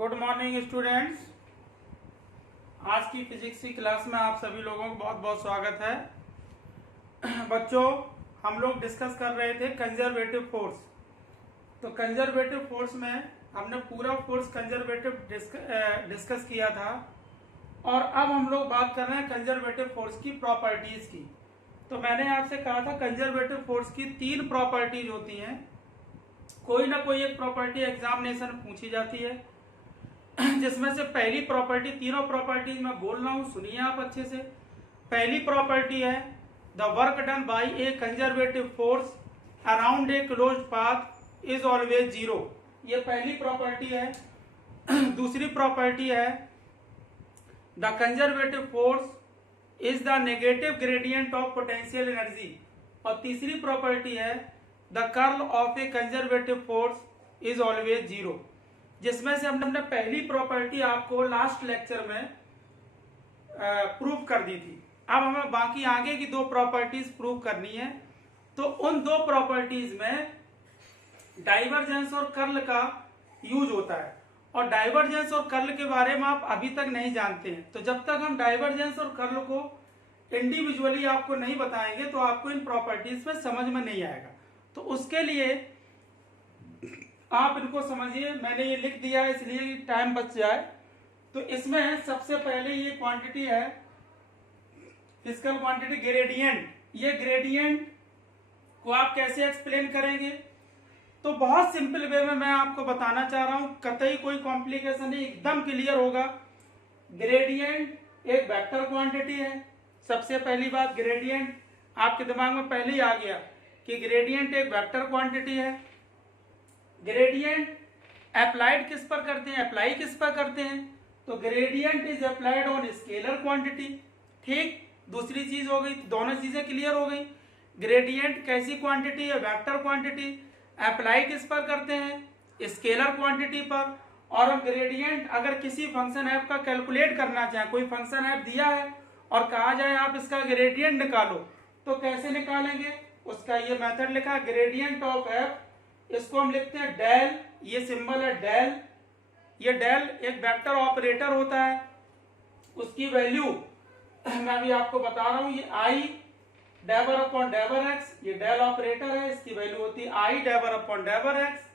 Good morning students. आज की physics की क्लास में आप सभी लोगों को बहुत बहुत स्वागत है। बच्चों, हम लोग डिस्कस कर रहे थे कंजर्वेटिव फोर्स। तो कंजर्वेटिव फोर्स में हमने पूरा फोर्स कंजर्वेटिव डिस्कस किया था और अब हम लोग बात कर रहे हैं कंजर्वेटिव फोर्स की प्रॉपर्टीज की। तो मैंने आपसे कहा था कंजर्वेटिव फोर्स की 3 प्रॉपर्टीज होती हैं। कोई ना कोई एक प्रॉपर्टी एग्जामिनेशन में पूछी जाती है, जिसमें से पहली प्रॉपर्टी, तीनों प्रॉपर्टीज मैं बोल रहा हूं, सुनिए आप अच्छे से। पहली प्रॉपर्टी है the work done by A conservative force around a closed path is always zero. ये पहली प्रॉपर्टी है। दूसरी प्रॉपर्टी है the conservative force is the negative gradient of potential energy. और तीसरी प्रॉपर्टी है the curl of A conservative force is always zero. जिसमें से हमने पहली प्रॉपर्टी आपको लास्ट लेक्चर में प्रूव कर दी थी। अब हमें बाकी आगे की 2 प्रॉपर्टीज प्रूव करनी है। तो उन 2 प्रॉपर्टीज में डाइवर्जेंस और कर्ल का यूज होता है, और डाइवर्जेंस और कर्ल के बारे में आप अभी तक नहीं जानते हैं। तो जब तक हम डाइवर्जेंस और कर्ल को इंडिविजुअली आपको नहीं बताएंगे तो आपको इन प्रॉपर्टीज में समझ में नहीं आएगा। तो उसके लिए आप इनको समझिए। मैंने ये लिख दिया है इसलिए टाइम बच जाए। तो इसमें सबसे पहले ये क्वांटिटी है फिजिकल क्वांटिटी ग्रेडियंट। ये ग्रेडियंट को आप कैसे एक्सप्लेन करेंगे? तो बहुत सिंपल वे में मैं आपको बताना चाह रहा हूं, कतई कोई कॉम्प्लिकेशन नहीं, एकदम क्लियर होगा। ग्रेडियंट एक वेक्टर क्वांटिटी है। सबसे पहली बात, ग्रेडियंट आपके दिमाग में पहले ही आ गया कि ग्रेडियंट एक वेक्टर क्वांटिटी है। ग्रेडियंट अप्लाइड किस पर करते हैं, अप्लाई किस पर करते हैं? तो gradient is applied on scalar quantity. ठीक, दूसरी चीज हो गई, दोनों चीजें क्लियर हो गई। ग्रेडियंट कैसी क्वांटिटी है? Vector quantity. अप्लाई किस पर करते हैं? स्केलर क्वांटिटी पर। और हम ग्रेडियंट अगर किसी फंक्शन एफ का कैलकुलेट करना चाहें, कोई फंक्शन एफ दिया है और कहा जाए आप इसका ग्रेडियंट निकालो, तो कैसे निकालेंगे? उसका ये मेथड लिखा है ग्रेडियंट ऑफ एफ। इसको हम लिखते हैं डेल, ये सिंबल है डेल। ये डेल एक वेक्टर ऑपरेटर होता है, उसकी वैल्यू मैं अभी आपको बता रहा हूं। ये आई डेवर अपॉन डेवर एक्स, ये डेल ऑपरेटर है, इसकी वैल्यू होती है आई डेवर अपॉन डेवर एक्स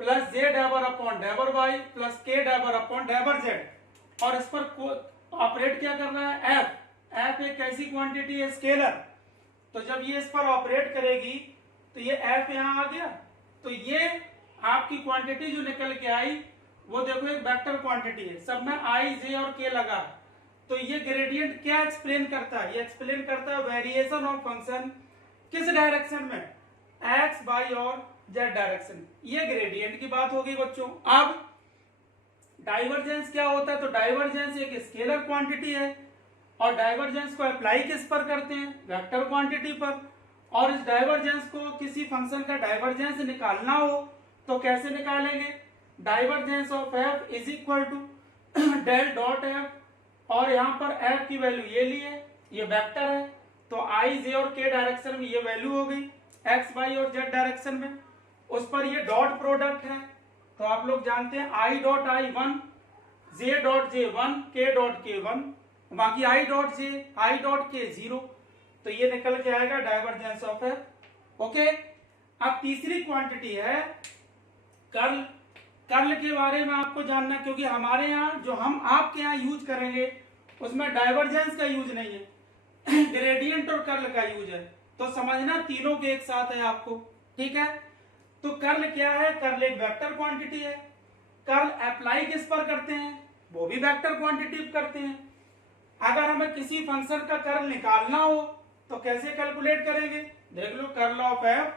प्लस जे डेवर अपॉन डेवर वाई प्लस के डेवर अपॉन डेवर जेड। और इस पर ऑपरेट क्या कर रहा है? एफ। एफ एक कैसी क्वांटिटी है? स्केलर। तो जब ये इस पर ऑपरेट करेगी तो ये एफ यहां आ गया। तो ये आपकी क्वांटिटी जो निकल के आई वो देखो एक वेक्टर क्वांटिटी है, सब में आई जे और के लगा। तो ये ग्रेडियंट क्या एक्सप्लेन करता है? ये एक्सप्लेन करता है वेरिएशन ऑफ फंक्शन किस डायरेक्शन में? एक्स, वाई और जेड डायरेक्शन। ये ग्रेडियंट की बात होगी बच्चों। अब डाइवर्जेंस क्या होता है? तो डाइवर्जेंस एक स्केलर क्वांटिटी है, और डाइवर्जेंस को अप्लाई किस पर करते हैं? वेक्टर क्वांटिटी पर। और इस डाइवर्जेंस को, किसी फंक्शन का डाइवर्जेंस निकालना हो तो कैसे निकालेंगे? Divergence of F is equal to del dot f, और यहां पर एफ की वैल्यू ये ली है, ये वेक्टर है, तो आई जे और के डायरेक्शन में ये वैल्यू हो गई, एक्स वाई और जेड डायरेक्शन में। उस पर ये डॉट प्रोडक्ट है, तो आप लोग जानते हैं आई डॉट आई 1, जे डॉट जे 1, के डॉट के 1, बाकी I dot J, I dot के 0। तो ये निकल के आएगा डाइवर्जेंस ऑफ एफ। ओके। अब तीसरी क्वांटिटी है कर्ल। कर्ल के बारे में आपको जानना, क्योंकि हमारे यहाँ जो हम आपके यहाँ यूज करेंगे उसमें डाइवर्जेंस का यूज नहीं है, ग्रेडियंट और कर्ल का यूज है। तो समझना तीनों के एक साथ है आपको, ठीक है? तो कर्ल क्या है? कर्ल एक वेक्टर क्वांटिटी है। कर्ल अप्लाई किस पर करते हैं? वो भी वेक्टर क्वांटिटी करते हैं। अगर हमें किसी फंक्शन का कर्ल निकालना हो तो कैसे कैलकुलेट करेंगे? देख लो, curl of F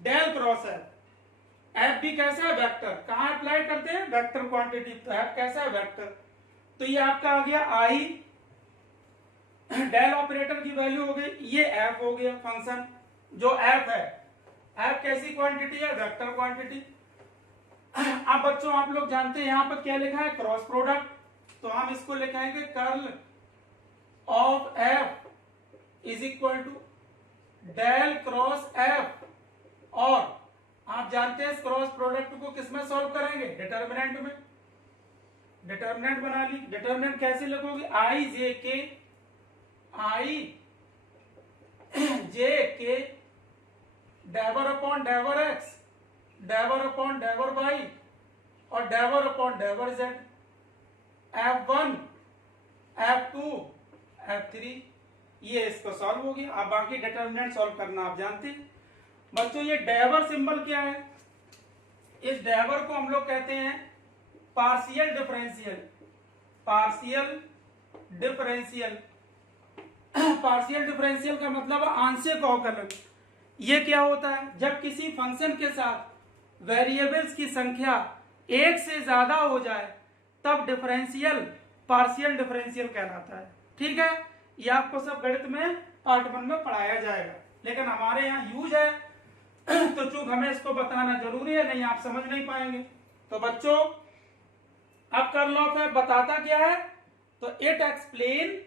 del cross F. F भी कैसा है? वेक्टर। कहां अप्लाई करते हैं? Vector quantity. तो एफ कैसा है? वेक्टर। तो ये आपका आ गया आई, डेल ऑपरेटर की वैल्यू हो गई, ये एफ हो गया फंक्शन जो एफ है। एफ कैसी क्वांटिटी है? Vector quantity. अब बच्चों आप लोग जानते हैं यहां पर क्या लिखा है? Cross product. तो हम इसको लिखाएंगे curl of F is equal to del cross F. और आप जानते हैं इस क्रॉस प्रोडक्ट को किसमें सॉल्व करेंगे? डिटर्मिनेंट में। डिटर्मिनेंट बना ली। डिटर्मिनेंट कैसे लिखोगे, आई जे के डेवर अपॉन डेवर एक्स, डेवर अपॉन डेवर वाई और डेवर अपॉन डेवर जेड, F1 F2 F3। ये इसको सॉल्व हो गया। अब बाकी डिटर्मिनेंट सॉल्व करना आप जानते हैं। बच्चों ये डेवर सिंबल क्या है, इस डेवर को हम लोग कहते हैं partial differential. Partial differential, partial differential का मतलब आंशिक अवकलन। ये क्या होता है, जब किसी फंक्शन के साथ वेरिएबल्स की संख्या एक से ज्यादा हो जाए तब डिफरेंशियल पार्शियल डिफरेंशियल कहलाता है। ठीक है, ये आपको सब गणित में पार्ट 1 में पढ़ाया जाएगा, लेकिन हमारे यहाँ यूज है तो चूंकि हमें इसको बताना जरूरी है, नहीं आप समझ नहीं पाएंगे। तो बच्चों अब कर्ल है बताता क्या है, तो it explain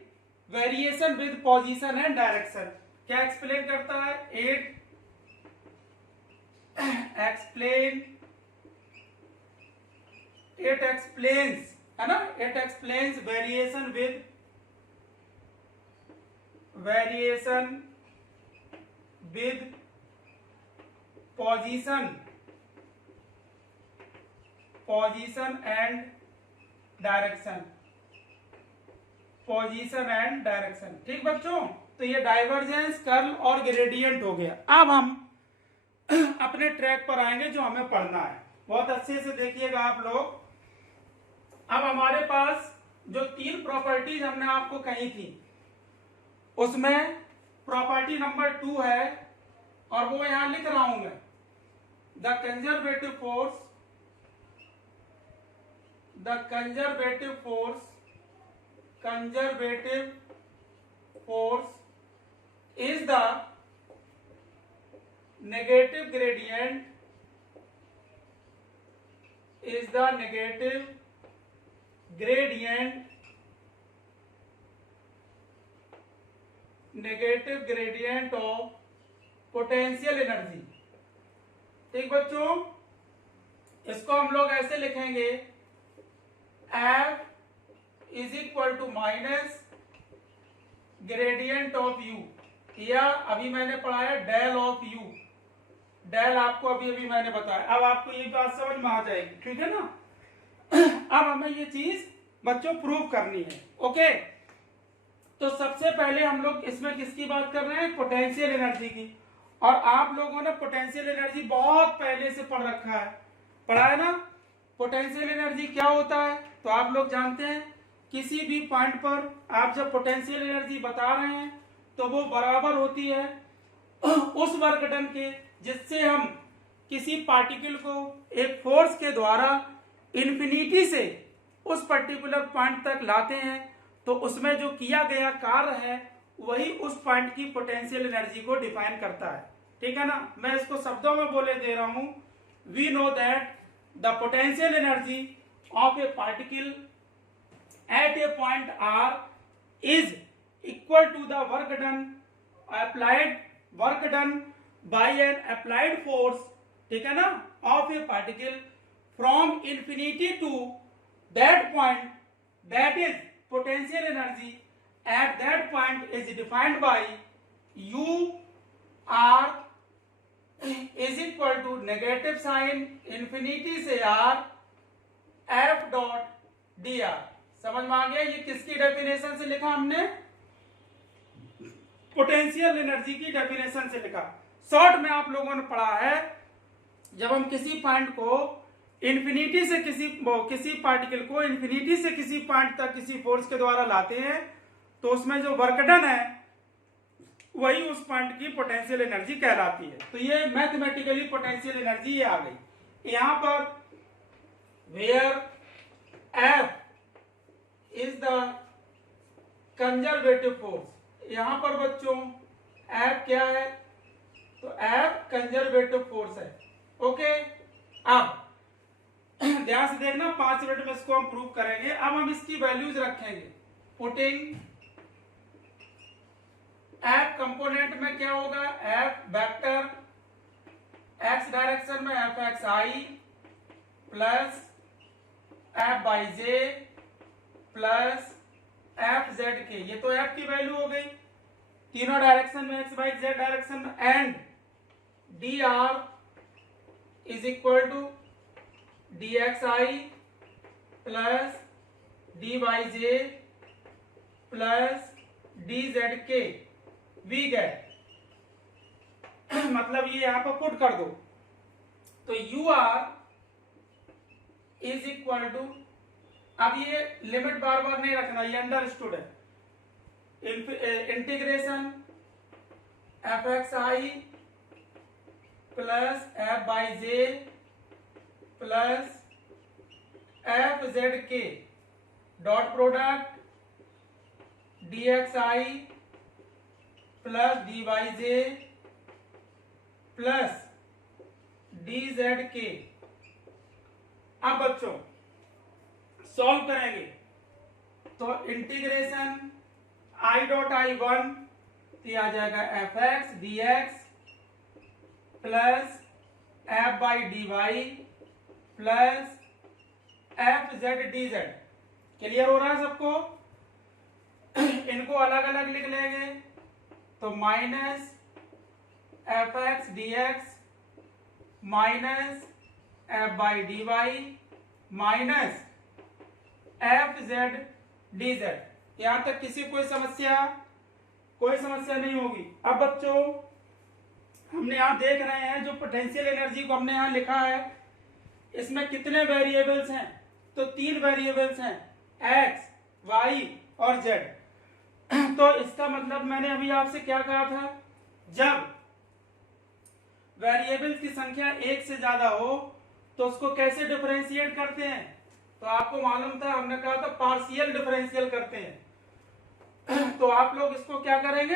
variation with position and direction. क्या एक्सप्लेन करता है, इट एक्सप्लेन्स, है ना, it explains variation with position and direction, position and direction. ठीक बच्चों, तो ये डाइवर्जेंस, कर्ल और ग्रेडियंट हो गया। अब हम अपने ट्रैक पर आएंगे जो हमें पढ़ना है। बहुत अच्छे से देखिएगा आप लोग। अब हमारे पास जो 3 प्रॉपर्टीज हमने आपको कही थी, उसमें प्रॉपर्टी नंबर 2 है और वो यहां लिख रहा हूं मैं, the conservative force is the negative gradient of potential energy। ठीक बच्चों, इसको हम लोग ऐसे लिखेंगे, F is equal to minus gradient of U, या अभी मैंने पढ़ाया डेल ऑफ U, डेल आपको अभी मैंने बताया। अब आपको ये बात समझ में आ जाएगी, ठीक है ना। अब हमें ये चीज बच्चों प्रूव करनी है। ओके, तो सबसे पहले हम लोग इसमें किसकी बात कर रहे हैं, पोटेंशियल एनर्जी की। और आप लोगों ने पोटेंशियल एनर्जी बहुत पहले से पढ़ रखा है, पढ़ा है ना। पोटेंशियल एनर्जी क्या होता है, तो आप लोग जानते हैं, किसी भी पॉइंट पर आप जब पोटेंशियल एनर्जी बता रहे हैं तो वो बराबर होती है उस वर्क डन के जिससे हम किसी पार्टिकल को एक फोर्स के द्वारा इन्फिनिटी से उस पर्टिकुलर पॉइंट तक लाते हैं। तो उसमें जो किया गया कार्य है वही उस पॉइंट की पोटेंशियल एनर्जी को डिफाइन करता है। ठीक है ना, मैं इसको शब्दों में बोले दे रहा हूं। We know that the potential energy of a particle at a point R is equal to the work done by an applied force, ठीक है ना, of a particle from infinity to that point, that is potential energy at that point is defined by U R is equal to negative sign infinity से R F dot dr। समझ में आ गया, ये किसकी definition से लिखा हमने, potential energy की डेफिनेशन से लिखा। शॉर्ट में आप लोगों ने पढ़ा है, जब हम किसी पॉइंट को इन्फिनिटी से किसी पार्टिकल को इन्फिनिटी से किसी पॉइंट तक किसी फोर्स के द्वारा लाते हैं तो उसमें जो वर्क डन है वही उस पॉइंट की पोटेंशियल एनर्जी कहलाती है। तो ये मैथमेटिकली पोटेंशियल एनर्जी ये आ गई। यहां पर where F is the conservative force, यहां पर बच्चों F क्या है, तो F कंजर्वेटिव फोर्स है। ओके, अब ध्यान से देखना, 5 मिनट में इसको हम प्रूव करेंगे। अब हम इसकी वैल्यूज रखेंगे, पुटिंग F कंपोनेंट में क्या होगा, F वेक्टर x डायरेक्शन में fxi plus f by j plus F z k, ये तो एफ की वैल्यू हो गई तीनों डायरेक्शन में, एक्स वाई जेड डायरेक्शन में, and d r is equal to d x i plus d y j plus d z k we get मतलब ये यहां पर पुट कर दो तो u r is equal to, अब ये लिमिट बार बार नहीं रखना, ये अंडरस्टूड है, integration f x i plus F y j plus F z k dot product d x i plus d y j plus d z k. अब बच्चों solve करेंगे तो integration i dot i one तो आ जाएगा f x d x plus F y d y plus F z d z. Clear हो रहा है सबको? इनको अलग अलग लिख लेंगे तो minus f x d x minus f y d y minus f z d z. यहां तक किसी कोई समस्या नहीं होगी। अब बच्चों हमने यहां देख रहे हैं जो पोटेंशियल एनर्जी को हमने यहां लिखा है, इसमें कितने वेरिएबल्स हैं? तो 3 वेरिएबल्स हैं, एक्स वाई और जेड। तो इसका मतलब मैंने अभी आपसे क्या कहा था, जब वेरिएबल्स की संख्या 1 से ज्यादा हो तो उसको कैसे डिफरेंशिएट करते हैं? तो आपको मालूम था, हमने कहा था पार्शियल डिफरेंशियल करते हैं। तो आप लोग इसको क्या करेंगे,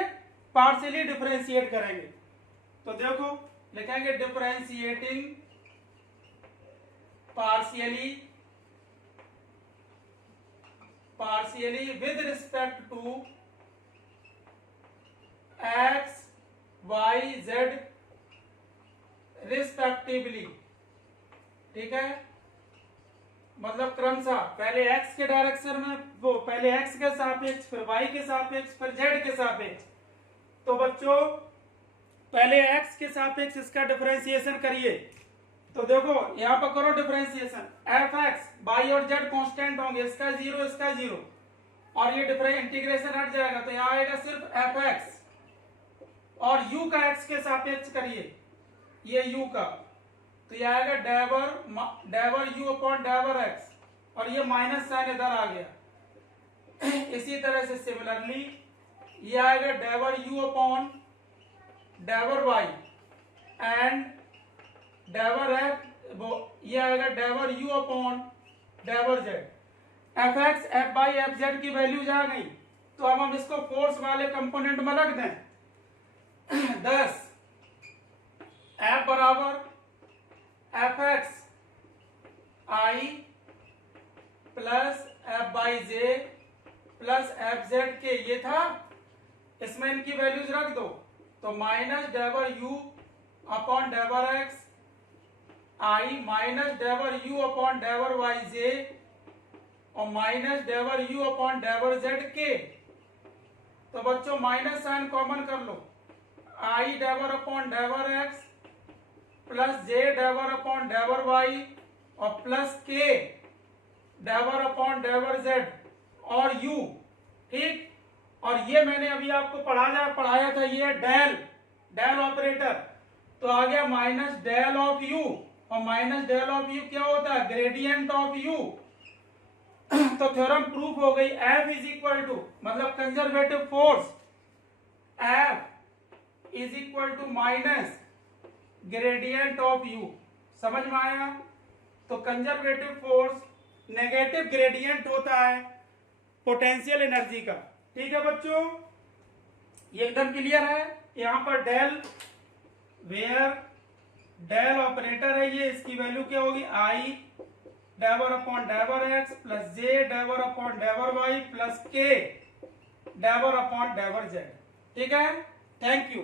पार्शियली डिफरेंशिएट करेंगे। तो देखो लिखेंगे differentiating partially with respect to x y z respectively. ठीक है, मतलब क्रमशः पहले x के डायरेक्शन में, वो पहले x के सापेक्ष, फिर y के सापेक्ष, फिर z के सापेक्ष। तो बच्चों पहले x के सापेक्ष इसका डिफरेंशिएशन करिए। तो देखो यहां पर करो डिफरेंशिएशन, एफ एक्स y और z कांस्टेंट होंगे, इसका 0 इसका 0 और ये इंटीग्रेशन हट जाएगा तो यहां आएगा सिर्फ एफ एक्स और u का x के सापेक्ष करिए, ये u का, तो ये आएगा डेवर u अपॉन डेवर x और ये माइनस साइन इधर आ गया। इसी तरह से सिमिलरली ये आएगा डेवर u अपॉन डेवर y एंड डेवर f, ये आएगा डेवर u अपॉन डेवर z। F x F y F z की वैल्यूज आ गई तो अब हम इसको फोर्स वाले कंपोनेंट में रख दें। 10 एफ बराबर F x i plus F y j plus F z k, ये था, इसमें इनकी वैल्यूज रख दो तो माइनस डेवर यू अपॉन डेवर एक्स आई माइनस डेवर यू अपॉन डेवर वाई जे और माइनस डेवर यू अपॉन डेवर जेड के। तो बच्चों माइनस साइन कॉमन कर लो, आई डेवर अपॉन डेवर एक्स प्लस जे डेवर अपॉन डेवर वाई और प्लस के डेवर अपॉन डेवर जेड और यू। ठीक, और ये मैंने अभी आपको पढ़ाया था, ये डेल ऑपरेटर, तो आ गया माइनस डेल ऑफ यू और माइनस डेल ऑफ यू क्या होता है, ग्रेडियंट ऑफ यू। तो थ्योरम प्रूफ हो गई, F इज इक्वल टू, मतलब conservative force F is equal to minus gradient of u. समझ में आया? तो कंजर्वेटिव फोर्स नेगेटिव ग्रेडियंट होता है पोटेंशियल एनर्जी का। ठीक है बच्चों, ये एकदम क्लियर है। यहां पर डेल ऑपरेटर है, ये इसकी वैल्यू क्या होगी, आई डेवर अपॉन डेवर एक्स प्लस जे डेवर अपॉन डेवर वाई प्लस के डेवर अपॉन डेवर जेड। ठीक है, थैंक यू।